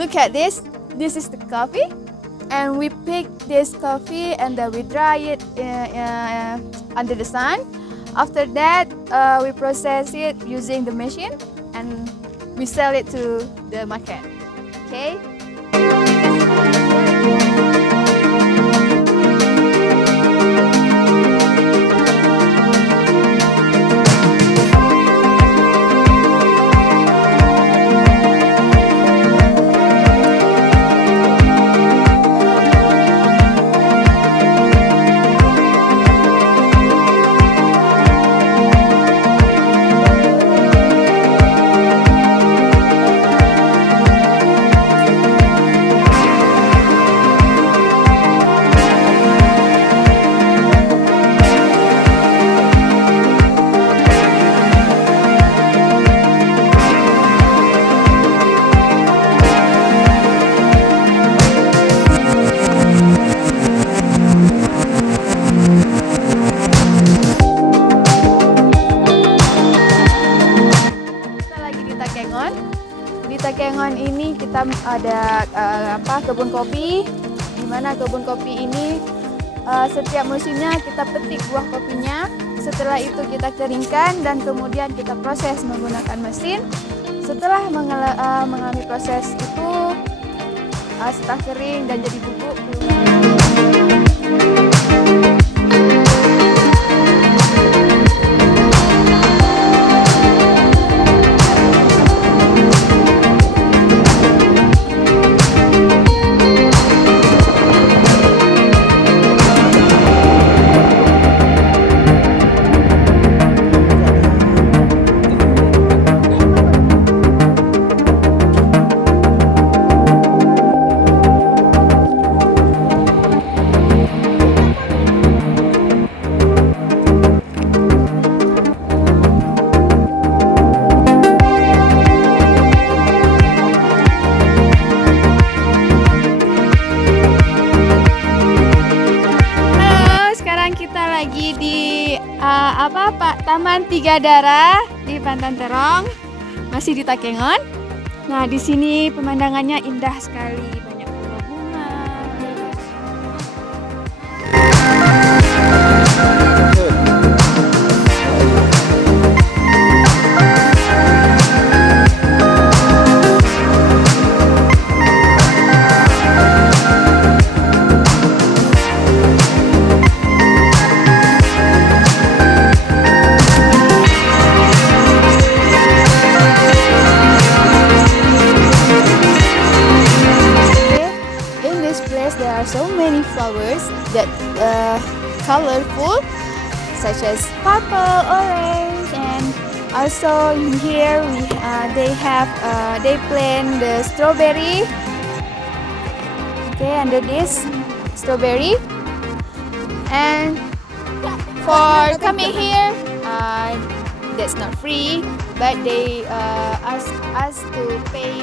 look at this. This is the coffee, and we pick this coffee and then we dry it under the sun. After that, we process it using the machine and we sell it to the market. Okay. Di Takengon ini kita ada kebun kopi, di mana kebun kopi ini setiap musimnya kita petik buah kopinya. Setelah itu kita keringkan dan kemudian kita proses menggunakan mesin. Setelah mengalami proses itu setelah kering dan jadi bubuk. Taman Tiga Darah di Pantan Terong, masih di Takengon. Nah, di sini pemandangannya indah sekali, banyak bunga. There are so many flowers that colorful, such as purple, orange, and also in here they plant the strawberry. Okay, under this strawberry, and for coming here, that's not free, but they ask us to pay